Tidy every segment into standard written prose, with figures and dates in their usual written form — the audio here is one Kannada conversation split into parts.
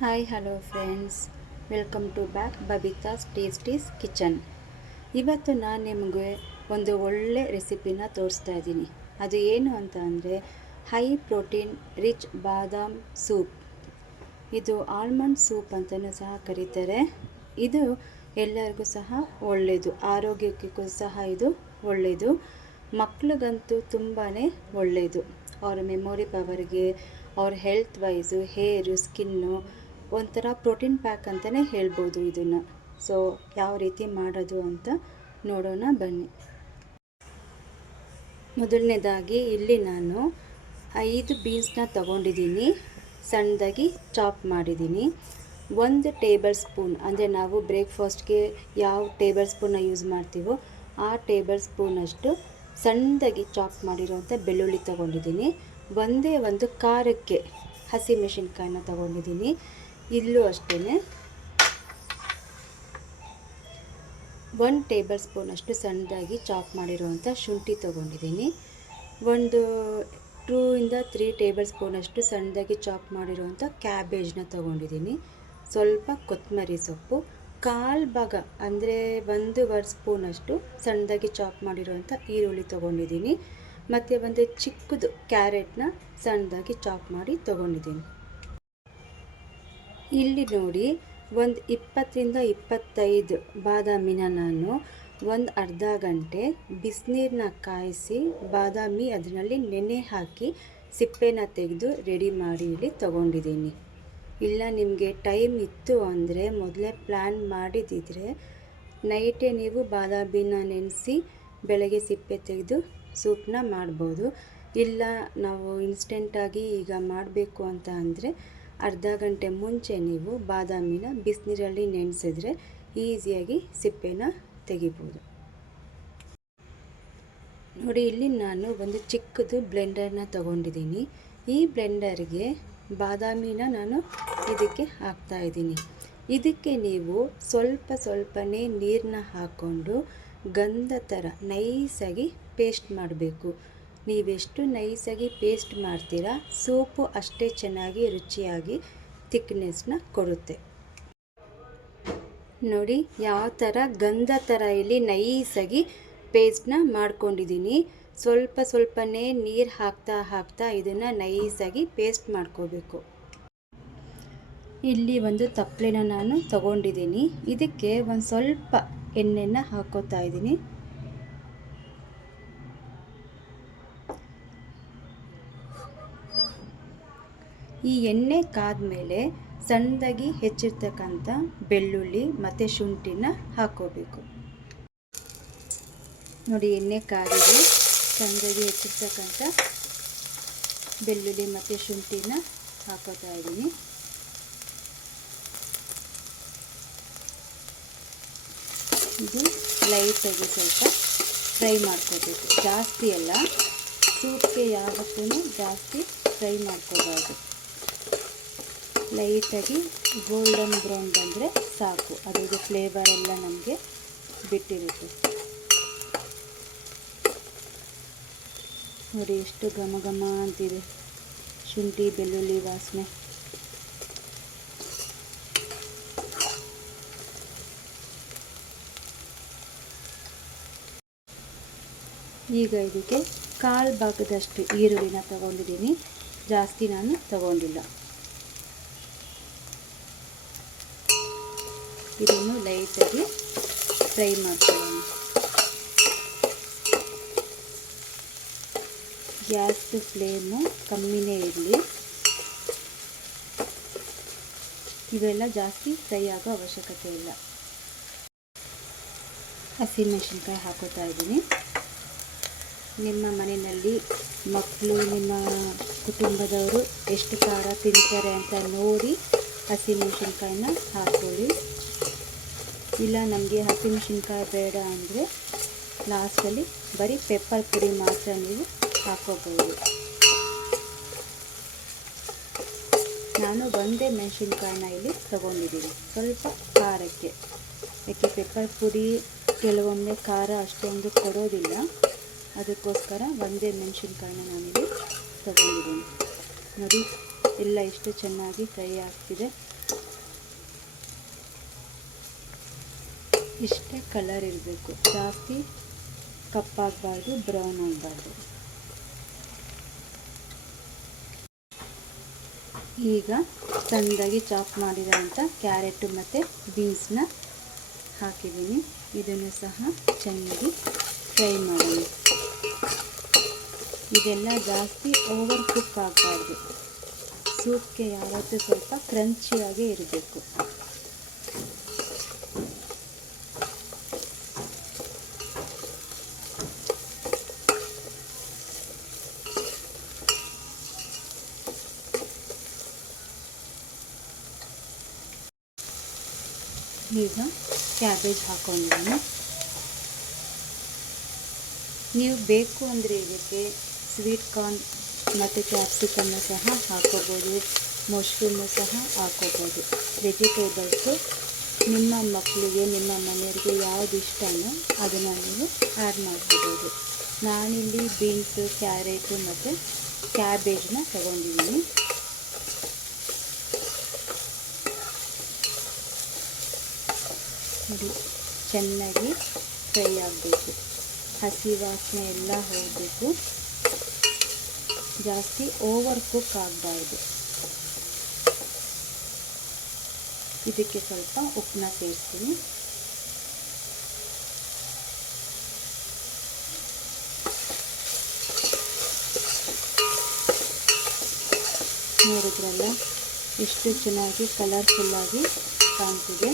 Hi hello friends, welcome to back Babita's tasties kitchen. ಇವತ್ತು ನಾನು ನಿಮಗೆ ಒಂದು ಒಳ್ಳೆ ರೆಸಿಪಿನ ತೋರಿಸ್ತಾ ಇದ್ದೀನಿ. ಅದು ಏನು ಅಂತ ಅಂದರೆ ಹೈ ಪ್ರೋಟೀನ್ ರಿಚ್ ಬಾದಾಮ್ ಸೂಪ್. ಇದು ಆಲ್ಮಂಡ್ ಸೂಪ್ ಅಂತಲೂ ಸಹ ಕರೀತಾರೆ. ಇದು ಎಲ್ಲರಿಗೂ ಸಹ ಒಳ್ಳೆಯದು, ಆರೋಗ್ಯಕ್ಕೂ ಸಹ ಇದು ಒಳ್ಳೆಯದು. ಮಕ್ಳಿಗಂತೂ ತುಂಬಾ ಒಳ್ಳೆಯದು. ಅವರ ಮೆಮೊರಿ ಪವರ್ಗೆ, ಅವ್ರ ಹೆಲ್ತ್ ವೈಸು, ಹೇರು, ಸ್ಕಿನ್ನು ಒಂಥರ ಪ್ರೋಟೀನ್ ಪ್ಯಾಕ್ ಅಂತಲೇ ಹೇಳ್ಬೋದು ಇದನ್ನು. ಸೊ ಯಾವ ರೀತಿ ಮಾಡೋದು ಅಂತ ನೋಡೋಣ ಬನ್ನಿ. ಮೊದಲನೇದಾಗಿ ಇಲ್ಲಿ ನಾನು 5 ಬೀನ್ಸ್ನ ತಗೊಂಡಿದ್ದೀನಿ, ಸಣ್ಣದಾಗಿ ಚಾಪ್ ಮಾಡಿದ್ದೀನಿ. 1 ಟೇಬಲ್ ಸ್ಪೂನ್ ಅಂದರೆ ನಾವು ಬ್ರೇಕ್ಫಾಸ್ಟ್ಗೆ ಯಾವ ಟೇಬಲ್ ಸ್ಪೂನ್ನ ಯೂಸ್ ಮಾಡ್ತೀವೋ ಆ ಟೇಬಲ್ ಸ್ಪೂನಷ್ಟು ಸಣ್ಣದಾಗಿ ಚಾಪ್ ಮಾಡಿರೋಂಥ ಬೆಳ್ಳುಳ್ಳಿ ತಗೊಂಡಿದ್ದೀನಿ. ಒಂದೇ ಒಂದು ಖಾರಕ್ಕೆ ಹಸಿಮೆಣಸಿನ್ಕಾಯಿನ ತಗೊಂಡಿದ್ದೀನಿ. ಇಲ್ಲೂ ಅಷ್ಟೇ 1 ಟೇಬಲ್ ಸ್ಪೂನಷ್ಟು ಸಣ್ಣದಾಗಿ ಚಾಪ್ ಮಾಡಿರುವಂಥ ಶುಂಠಿ ತೊಗೊಂಡಿದ್ದೀನಿ. ಒಂದು 2 ಇಂದ 3 ಟೇಬಲ್ ಸ್ಪೂನಷ್ಟು ಸಣ್ಣದಾಗಿ ಚಾಪ್ ಮಾಡಿರುವಂಥ ಕ್ಯಾಬೇಜ್ನ ತೊಗೊಂಡಿದ್ದೀನಿ. ಸ್ವಲ್ಪ ಕೊತ್ತಂಬರಿ ಸೊಪ್ಪು, 1/4 ಭಾಗ ಅಂದರೆ 1 ಸ್ಪೂನಷ್ಟು ಸಣ್ಣದಾಗಿ ಚಾಪ್ ಮಾಡಿರುವಂಥ ಈರುಳ್ಳಿ ತೊಗೊಂಡಿದ್ದೀನಿ. ಮತ್ತು ಒಂದು ಚಿಕ್ಕದು ಕ್ಯಾರೆಟ್ನ ಸಣ್ಣದಾಗಿ ಚಾಪ್ ಮಾಡಿ ತೊಗೊಂಡಿದ್ದೀನಿ. ಇಲ್ಲಿ ನೋಡಿ, ಒಂದು 20ರಿಂದ 25 ಬಾದಾಮಿನ ನಾನು ಒಂದು ಅರ್ಧ ಗಂಟೆ ಬಿಸಿನೀರನ್ನ ಕಾಯಿಸಿ ಬಾದಾಮಿ ಅದರಲ್ಲಿ ನೆನೆ ಹಾಕಿ ಸಿಪ್ಪೆನ ತೆಗೆದು ರೆಡಿ ಮಾಡಿ ಇಲ್ಲಿ ತೊಗೊಂಡಿದ್ದೀನಿ. ಇಲ್ಲ ನಿಮಗೆ ಟೈಮ್ ಇತ್ತು ಅಂದರೆ ಮೊದಲೇ ಪ್ಲ್ಯಾನ್ ಮಾಡಿದ್ದಿದ್ರೆ ನೈಟೇ ನೀವು ಬಾದಾಮಿನ ನೆನೆಸಿ ಬೆಳಗ್ಗೆ ಸಿಪ್ಪೆ ತೆಗೆದು ಸೂಪನ್ನ ಮಾಡ್ಬೋದು. ಇಲ್ಲ ನಾವು ಇನ್ಸ್ಟೆಂಟಾಗಿ ಈಗ ಮಾಡಬೇಕು ಅಂತ ಅಂದರೆ ಅರ್ಧ ಗಂಟೆ ಮುಂಚೆ ನೀವು ಬಾದಾಮಿನ ಬಿಸಿನೀರಲ್ಲಿ ನೆನೆಸಿದ್ರೆ ಈಸಿಯಾಗಿ ಸಿಪ್ಪೆನ ತೆಗಿಬೋದು. ನೋಡಿ, ಇಲ್ಲಿ ನಾನು ಒಂದು ಚಿಕ್ಕದು ಬ್ಲೆಂಡರ್ನ ತಗೊಂಡಿದ್ದೀನಿ. ಈ ಬ್ಲೆಂಡರ್ಗೆ ಬಾದಾಮಿನ ನಾನು ಇದಕ್ಕೆ ಹಾಕ್ತಾಯಿದ್ದೀನಿ. ಇದಕ್ಕೆ ನೀವು ಸ್ವಲ್ಪನೇ ನೀರನ್ನ ಹಾಕ್ಕೊಂಡು ಗಂಧ ಥರ ನೈಸಾಗಿ ಪೇಸ್ಟ್ ಮಾಡಬೇಕು. ನೀವೆಷ್ಟು ನೈಸಾಗಿ ಪೇಸ್ಟ್ ಮಾಡ್ತೀರಾ ಸೂಪು ಅಷ್ಟೇ ಚೆನ್ನಾಗಿ ರುಚಿಯಾಗಿ ಥಿಕ್ನೆಸ್ನ ಕೊಡುತ್ತೆ. ನೋಡಿ ಯಾವ ಥರ ಗಂಧ ಥರ ಇಲ್ಲಿ ನೈಸಾಗಿ ಪೇಸ್ಟ್ನ ಮಾಡ್ಕೊಂಡಿದ್ದೀನಿ. ಸ್ವಲ್ಪನೇ ನೀರು ಹಾಕ್ತಾ ಇದನ್ನು ನೈಸಾಗಿ ಪೇಸ್ಟ್ ಮಾಡ್ಕೋಬೇಕು. ಇಲ್ಲಿ ಒಂದು ತಪ್ಪಲೆನ ನಾನು ತಗೊಂಡಿದ್ದೀನಿ. ಇದಕ್ಕೆ ಒಂದು ಸ್ವಲ್ಪ ಎಣ್ಣೆನ ಹಾಕೋತಾ ಇದ್ದೀನಿ. ಈ ಎಣ್ಣೆ ಕಾದ್ಮೇಲೆ ಸಣ್ಣದಾಗಿ ಹೆಚ್ಚಿರ್ತಕ್ಕಂಥ ಬೆಳ್ಳುಳ್ಳಿ ಮತ್ತು ಶುಂಠಿನ ಹಾಕೋಬೇಕು. ನೋಡಿ, ಎಣ್ಣೆ ಕಾದಿದೆ. ಸಣ್ಣದಾಗಿ ಹೆಚ್ಚಿರ್ತಕ್ಕಂಥ ಬೆಳ್ಳುಳ್ಳಿ ಮತ್ತು ಶುಂಠಿನ ಹಾಕೋತಾ ಇದ್ದೀನಿ. ಇದು ಲೈಟಾಗಿ ಸ್ವಲ್ಪ ಫ್ರೈ ಮಾಡ್ಕೋಬೇಕು, ಜಾಸ್ತಿ ಅಲ್ಲ. ಸೂಪ್ಗೆ ಯಾವತ್ತೂ ಜಾಸ್ತಿ ಫ್ರೈ ಮಾಡ್ಕೋಬಾರ್ದು. ಲೈಟಾಗಿ ಗೋಲ್ಡನ್ ಬ್ರೌನ್ ಬಂದರೆ ಸಾಕು, ಅದ್ರದ್ದು ಫ್ಲೇವರ್ ಎಲ್ಲ ನಮಗೆ ಬಿಟ್ಟಿರುತ್ತೆ. ನೋಡಿ ಎಷ್ಟು ಘಮ ಘಮ ಅಂತಿದೆ ಶುಂಠಿ ಬೆಳ್ಳುಳ್ಳಿ ವಾಸನೆ. ಈಗ ಇದಕ್ಕೆ 1/4 ಭಾಗದಷ್ಟು ಈರುಳ್ಳಿನ ತಗೊಂಡಿದ್ದೀನಿ, ಜಾಸ್ತಿ ನಾನು ತಗೊಂಡಿಲ್ಲ. ಇದನ್ನು ಲೈಟಾಗಿ ಫ್ರೈ ಮಾಡ್ಕೊಳ್ಳೋಣ. ಗ್ಯಾಸ್ ಫ್ಲೇಮು ಕಮ್ಮಿನೇ ಇರಲಿ. ಇವೆಲ್ಲ ಜಾಸ್ತಿ ಫ್ರೈ ಆಗೋ ಅವಶ್ಯಕತೆ ಇಲ್ಲ. ಹಸಿಮೆಣಸಿನ್ಕಾಯಿ ಹಾಕೋತಾ ಇದ್ದೀನಿ. ನಿಮ್ಮ ಮನೆಯಲ್ಲಿ ಮಕ್ಕಳು, ನಿಮ್ಮ ಕುಟುಂಬದವರು ಎಷ್ಟು ಖಾರ ತಿಂತಾರೆ ಅಂತ ನೋಡಿ ಹಸಿಮೆಣಸಿನ್ಕಾಯಿನ ಹಾಕ್ಕೊಳ್ಳಿ. ಇಲ್ಲ ನಮಗೆ ಹಸಿಮೆಣಸಿನ್ಕಾಯಿ ಬೇಡ ಅಂದರೆ ಲಾಸ್ಟಲ್ಲಿ ಬರೀ ಪೆಪ್ಪರ್ ಪುಡಿ ಮಾತ್ರ ನೀವು ಹಾಕೋಬಹುದು. ನಾನು ಒಂದೇ ಮೆಣಸಿನ್ಕಾಯಿನ ಇಲ್ಲಿ ತಗೊಂಡಿದ್ದೀನಿ ಸ್ವಲ್ಪ ಖಾರಕ್ಕೆ. ಯಾಕೆ ಪೆಪ್ಪರ್ ಪುಡಿ ಕೆಲವೊಮ್ಮೆ ಖಾರ ಅಷ್ಟೊಂದು ಕೊಡೋದಿಲ್ಲ, ಅದಕ್ಕೋಸ್ಕರ ಒಂದೇ ಮೆಣಸಿನ್ಕಾಯಿನ ನಾನಿಲ್ಲಿ ತಗೊಂಡಿದ್ದೀನಿ. ನೋಡಿ ಎಲ್ಲ ಎಷ್ಟು ಚೆನ್ನಾಗಿ ಫ್ರೈ ಆಗ್ತಿದೆ. ಇಷ್ಟೇ ಕಲರ್ ಇರಬೇಕು, ಜಾಸ್ತಿ ಕಪ್ಪಾಗಬಾರ್ದು, ಬ್ರೌನ್ ಆಗಬಾರ್ದು. ಈಗ ಸಣ್ಣದಾಗಿ ಚಾಪ್ ಮಾಡಿರೋಂಥ ಕ್ಯಾರೆಟು ಮತ್ತು ಬೀನ್ಸ್ನ ಹಾಕಿದ್ದೀನಿ. ಇದನ್ನು ಸಹ ಚೆನ್ನಾಗಿ ಫ್ರೈ ಮಾಡೋಣ. ಇದೆಲ್ಲ ಜಾಸ್ತಿ ಓವರ್ ಕುಕ್ ಆಗಬಾರ್ದು. ಸೂಪ್ಗೆ ಯಾವತ್ತೂ ಸ್ವಲ್ಪ ಕ್ರಂಚಿಯಾಗೇ ಇರಬೇಕು. ಈಗ ಕ್ಯಾಬೇಜ್ ಹಾಕೊಂಡಿದ್ದೀನಿ. ನೀವು ಬೇಕು ಅಂದರೆ ಇದಕ್ಕೆ ಸ್ವೀಟ್ ಕಾರ್ನ್ ಮತ್ತು ಕ್ಯಾಪ್ಸಿಕನ್ನು ಸಹ ಹಾಕೋಬೋದು, ಮಶ್ರೂಮು ಸಹ ಹಾಕೋಬೋದು. ವೆಜಿಟೇಬಲ್ಸು ನಿಮ್ಮ ಮಕ್ಕಳಿಗೆ, ನಿಮ್ಮ ಮನೆಯವರಿಗೆ ಯಾವುದು ಇಷ್ಟನೋ ಅದನ್ನು ನೀವು ಆ್ಯಡ್ ಮಾಡ್ಕೋಬೋದು. ನಾನಿಲ್ಲಿ ಬೀನ್ಸು, ಕ್ಯಾರೆಟು ಮತ್ತು ಕ್ಯಾಬೇಜನ್ನ ತಗೊಂಡಿದ್ದೀನಿ. ನೋಡಿ, ಚೆನ್ನಾಗಿ ಫ್ರೈ ಆಗಬೇಕು. ಹಸಿ ವಾಸನೆ ಎಲ್ಲ ಹೋಗಬೇಕು. ಜಾಸ್ತಿ ಓವರ್ ಕುಕ್ ಆಗಬಾರ್ದು. ಇದಕ್ಕೆ ಸ್ವಲ್ಪ ಉಪ್ಪನ್ನ ಸೇರಿಸ್ತೀನಿ. ನೋಡಿದ್ರಲ್ಲ ಎಷ್ಟು ಚೆನ್ನಾಗಿ ಕಲರ್ಫುಲ್ಲಾಗಿ ಕಾಣ್ತಿದೆ.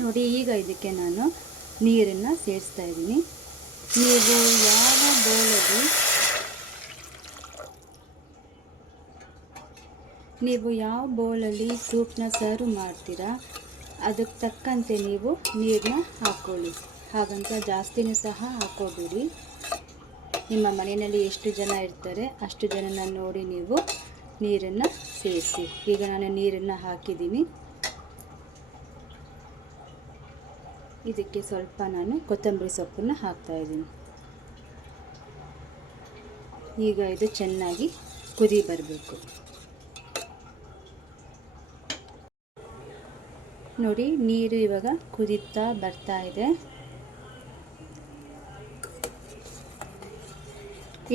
ನೋಡಿ, ಈಗ ಇದಕ್ಕೆ ನಾನು ನೀರನ್ನು ಸೇರಿಸ್ತಾ ಇದ್ದೀನಿ. ನೀವು ಯಾವ ಬೌಲಲ್ಲಿ ಸೂಪ್ನ ಸರ್ವ್ ಮಾಡ್ತೀರಾ ಅದಕ್ಕೆ ತಕ್ಕಂತೆ ನೀವು ನೀರನ್ನ ಹಾಕ್ಕೊಳ್ಳಿ. ಹಾಗಂತ ಜಾಸ್ತಿನೂ ಸಹ ಹಾಕೋಬೇಡಿ. ನಿಮ್ಮ ಮನೆಯಲ್ಲಿ ಎಷ್ಟು ಜನ ಇರ್ತಾರೆ ಅಷ್ಟು ಜನನ ನೋಡಿ ನೀವು ನೀರನ್ನು ಸೇರಿಸಿ. ಈಗ ನಾನು ನೀರನ್ನು ಹಾಕಿದ್ದೀನಿ. ಇದಕ್ಕೆ ಸ್ವಲ್ಪ ನಾನು ಕೊತ್ತಂಬರಿ ಸೊಪ್ಪನ್ನು ಹಾಕ್ತಾಯಿದ್ದೀನಿ. ಈಗ ಇದು ಚೆನ್ನಾಗಿ ಕುದಿ ಬರಬೇಕು. ನೋಡಿ, ನೀರು ಇವಾಗ ಕುದೀತಾ ಬರ್ತಾ ಇದೆ.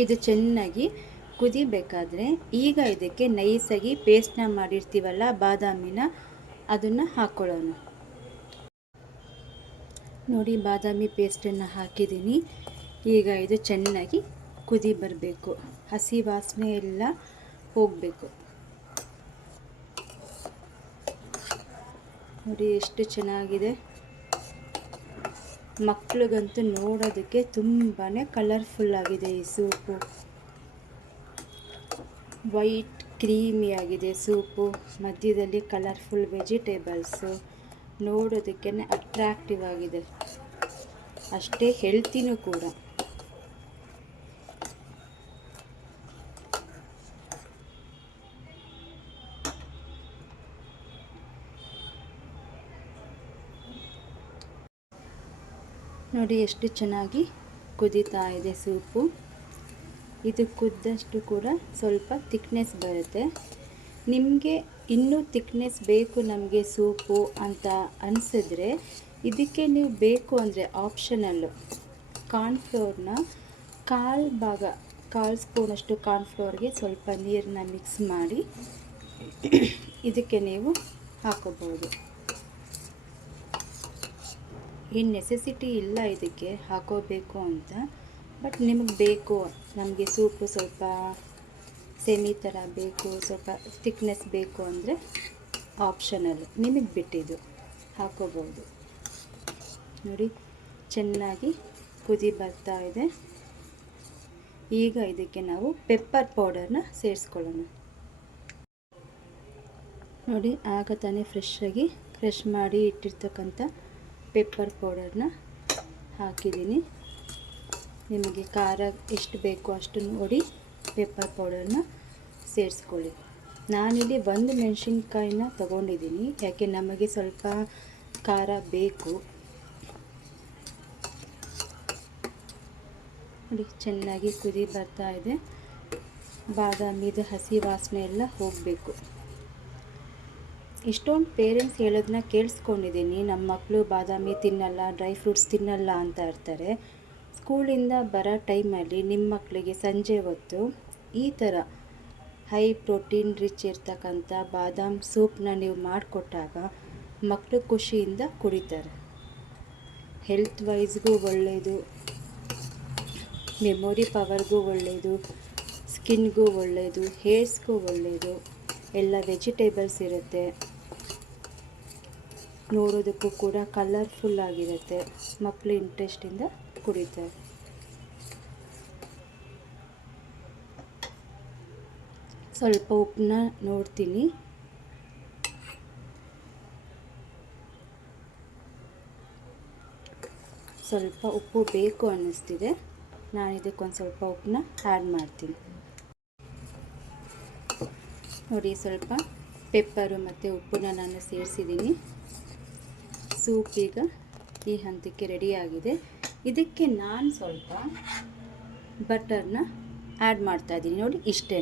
ಇದು ಚೆನ್ನಾಗಿ ಕುದಿಬೇಕಾದ್ರೆ ಈಗ ಇದಕ್ಕೆ ನೈಸಾಗಿ ಪೇಸ್ಟ್ನ ಮಾಡಿರ್ತೀವಲ್ಲ ಬಾದಾಮಿನ, ಅದನ್ನು ಹಾಕ್ಕೊಳ್ಳೋಣ. ನೋಡಿ, ಬಾದಾಮಿ ಪೇಸ್ಟನ್ನು ಹಾಕಿದ್ದೀನಿ. ಈಗ ಇದು ಚೆನ್ನಾಗಿ ಕುದಿ ಬರಬೇಕು. ಹಸಿ ವಾಸನೆ ಎಲ್ಲ ಹೋಗಬೇಕು. ನೋಡಿ ಎಷ್ಟು ಚೆನ್ನಾಗಿದೆ. ಮಕ್ಕಳಿಗಂತೂ ನೋಡೋದಕ್ಕೆ ತುಂಬಾ ಕಲರ್ಫುಲ್ ಆಗಿದೆ ಈ ಸೂಪು. ವೈಟ್ ಕ್ರೀಮಿಯಾಗಿದೆ ಸೂಪು. ಮಧ್ಯದಲ್ಲಿ ಕಲರ್ಫುಲ್ ವೆಜಿಟೇಬಲ್ಸು, ನೋಡೋದಕ್ಕೆ ಅಟ್ರಾಕ್ಟಿವ್ ಆಗಿದೆ. ಅಷ್ಟೇ ಹೆಲ್ತಿನೂ ಕೂಡ. ನೋಡಿ ಎಷ್ಟು ಚೆನ್ನಾಗಿ ಕುದೀತಾ ಇದೆ ಸೂಪು. ಇದು ಕುದ್ದಷ್ಟು ಕೂಡ ಸ್ವಲ್ಪ ತಿಕ್ನೆಸ್ ಬರುತ್ತೆ. ನಿಮಗೆ ಇನ್ನೂ ತಿಕ್ನೆಸ್ ಬೇಕು ನಮಗೆ ಸೂಪು ಅಂತ ಅನಿಸಿದ್ರೆ ಇದಕ್ಕೆ ನೀವು ಬೇಕು ಅಂದರೆ ಆಪ್ಷನಲ್ಲು ಕಾರ್ನ್ಫ್ಲೋರ್ನ ಕಾಲು ಸ್ಪೂನಷ್ಟು ಕಾರ್ನ್ಫ್ಲೋರ್ಗೆ ಸ್ವಲ್ಪ ನೀರನ್ನ ಮಿಕ್ಸ್ ಮಾಡಿ ಇದಕ್ಕೆ ನೀವು ಹಾಕೋಬೋದು. ಏನು ನೆಸೆಸಿಟಿ ಇಲ್ಲ ಇದಕ್ಕೆ ಹಾಕೋಬೇಕು ಅಂತ. ಬಟ್ ನಿಮಗೆ ಬೇಕು, ನಮಗೆ ಸೂಪು ಸ್ವಲ್ಪ ಸೆಮಿ ಥರ ಬೇಕು, ಸ್ವಲ್ಪ ಥಿಕ್ನೆಸ್ ಬೇಕು ಅಂದರೆ ಆಪ್ಷನಲ್, ನಿಮಗೆ ಬಿಟ್ಟಿದ್ದು ಹಾಕೋಬೋದು. ನೋಡಿ, ಚೆನ್ನಾಗಿ ಕುದಿ ಬರ್ತಾ ಇದೆ. ಈಗ ಇದಕ್ಕೆ ನಾವು ಪೆಪ್ಪರ್ ಪೌಡರ್ನ ಸೇರಿಸ್ಕೊಳ್ಳೋಣ. ನೋಡಿ, ಆಗ ತಾನೇ ಫ್ರೆಶ್ ಮಾಡಿ ಇಟ್ಟಿರ್ತಕ್ಕಂಥ ಪೆಪ್ಪರ್ ಪೌಡರ್ನ ಹಾಕಿದ್ದೀನಿ. ನಿಮಗೆ ಖಾರ ಎಷ್ಟು ಬೇಕೋ ಅಷ್ಟು ನೋಡಿ ಪೆಪ್ಪರ್ ಪೌಡರ್ನ ಸೇರಿಸ್ಕೊಳ್ಳಿ. ನಾನಿಲ್ಲಿ ಒಂದು ಮೆಣಸಿನ್ಕಾಯಿನ ತಗೊಂಡಿದ್ದೀನಿ, ಯಾಕೆ ನಮಗೆ ಸ್ವಲ್ಪ ಖಾರ ಬೇಕು. ನೋಡಿ ಚೆನ್ನಾಗಿ ಕುದಿ ಬರ್ತಾ ಇದೆ. ಬಾದಾಮಿದು ಹಸಿ ವಾಸನೆ ಎಲ್ಲ ಹೋಗಬೇಕು. ಇಷ್ಟೊಂದು ಪೇರೆಂಟ್ಸ್ ಹೇಳೋದನ್ನ ಕೇಳಿಸ್ಕೊಂಡಿದ್ದೀನಿ, ನಮ್ಮ ಮಕ್ಕಳು ಬಾದಾಮಿ ತಿನ್ನಲ್ಲ, ಡ್ರೈ ಫ್ರೂಟ್ಸ್ ತಿನ್ನಲ್ಲ ಅಂತ ಇರ್ತಾರೆ. ಸ್ಕೂಲಿಂದ ಬರೋ ಟೈಮಲ್ಲಿ ನಿಮ್ಮ ಮಕ್ಕಳಿಗೆ ಸಂಜೆ ಹೊತ್ತು ಈ ಥರ ಹೈ ಪ್ರೋಟೀನ್ ರಿಚ್ ಇರ್ತಕ್ಕಂಥ ಬಾದಾಮ್ ಸೂಪ್ನ ನೀವು ಮಾಡಿಕೊಟ್ಟಾಗ ಮಕ್ಕಳು ಖುಷಿಯಿಂದ ಕುಡಿತಾರೆ. ಹೆಲ್ತ್ ವೈಸ್ಗೂ ಒಳ್ಳೆಯದು, ಮೆಮೊರಿ ಪವರ್ಗೂ ಒಳ್ಳೆಯದು, ಸ್ಕಿನ್ಗೂ ಒಳ್ಳೆಯದು, ಹೇರ್ಸ್ಗೂ ಒಳ್ಳೆಯದು. ಎಲ್ಲ ವೆಜಿಟೇಬಲ್ಸ್ ಇರುತ್ತೆ, ನೋಡೋದಕ್ಕೂ ಕೂಡ ಕಲರ್ಫುಲ್ ಆಗಿರುತ್ತೆ. ಮಕ್ಕಳು ಇಂಟ್ರೆಸ್ಟಿಂದ ಕುಡಿತಾರೆ. ಸ್ವಲ್ಪ ಉಪ್ಪನ್ನ ನೋಡ್ತೀನಿ. ಸ್ವಲ್ಪ ಉಪ್ಪು ಬೇಕು ಅನ್ನಿಸ್ತಿದೆ, ನಾನು ಇದಕ್ಕೊಂದು ಸ್ವಲ್ಪ ಉಪ್ಪನ್ನ ಆ್ಯಡ್ ಮಾಡ್ತೀನಿ. ನೋಡಿ, ಸ್ವಲ್ಪ ಪೆಪ್ಪರು ಮತ್ತು ಉಪ್ಪನ್ನ ನಾನು ಸೇರಿಸಿದ್ದೀನಿ. ಸೂಪ್ ಈಗ ಈ ಹಂತಕ್ಕೆ ರೆಡಿಯಾಗಿದೆ. ಇದಕ್ಕೆ ನಾನು ಸ್ವಲ್ಪ ಬಟರ್ನ ಆ್ಯಡ್ ಮಾಡ್ತಾಯಿದ್ದೀನಿ. ನೋಡಿ, ಇಷ್ಟೇ.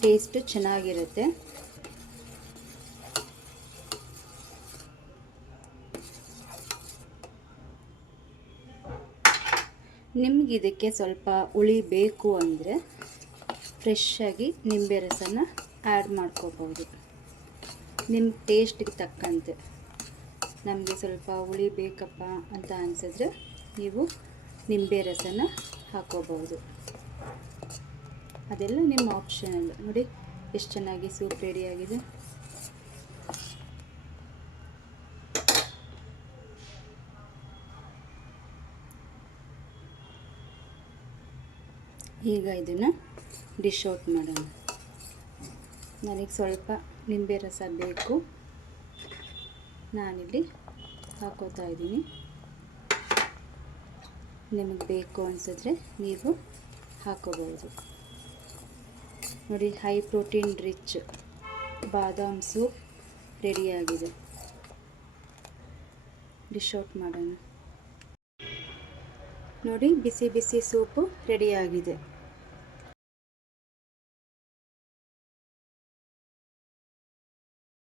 ಟೇಸ್ಟು ಚೆನ್ನಾಗಿರುತ್ತೆ. ನಿಮ್ಗೆ ಇದಕ್ಕೆ ಸ್ವಲ್ಪ ಹುಳಿ ಬೇಕು ಅಂದರೆ ಫ್ರೆಶ್ಶಾಗಿ ನಿಂಬೆ ರಸನ ಆ್ಯಡ್ ಮಾಡ್ಕೋಬೋದು, ನಿಮ್ಮ ಟೇಸ್ಟಿಗೆ ತಕ್ಕಂತೆ. ನಮಗೆ ಸ್ವಲ್ಪ ಹುಳಿ ಬೇಕಪ್ಪ ಅಂತ ಅನಿಸಿದ್ರೆ ನೀವು ನಿಂಬೆ ರಸನ ಹಾಕೋಬಹುದು. ಅದೆಲ್ಲ ನಿಮ್ಮ ಆಪ್ಷನಲ್. ನೋಡಿ ಎಷ್ಟು ಚೆನ್ನಾಗಿ ಸೂಪ್ ರೆಡಿಯಾಗಿದೆ. ಈಗ ಇದನ್ನು ಡಿಶ್ ಔಟ್ ಮಾಡೋಣ. ನನಗೆ ಸ್ವಲ್ಪ ನಿಂಬೆ ರಸ ಬೇಕು, ನಾನಿಲ್ಲಿ ಹಾಕೋತಾ ಇದ್ದೀನಿ. ನಿಮಗೆ ಬೇಕು ಅನಿಸಿದ್ರೆ ನೀವು ಹಾಕೋಬಹುದು. ನೋಡಿ, ಹೈ ಪ್ರೋಟೀನ್ ರಿಚ್ ಬಾದಾಮ್ ಸೂಪ್ ರೆಡಿಯಾಗಿದೆ. ಡಿಶ್ ಔಟ್ ಮಾಡೋಣ. ನೋಡಿ, ಬಿಸಿ ಬಿಸಿ ಸೂಪು ರೆಡಿಯಾಗಿದೆ.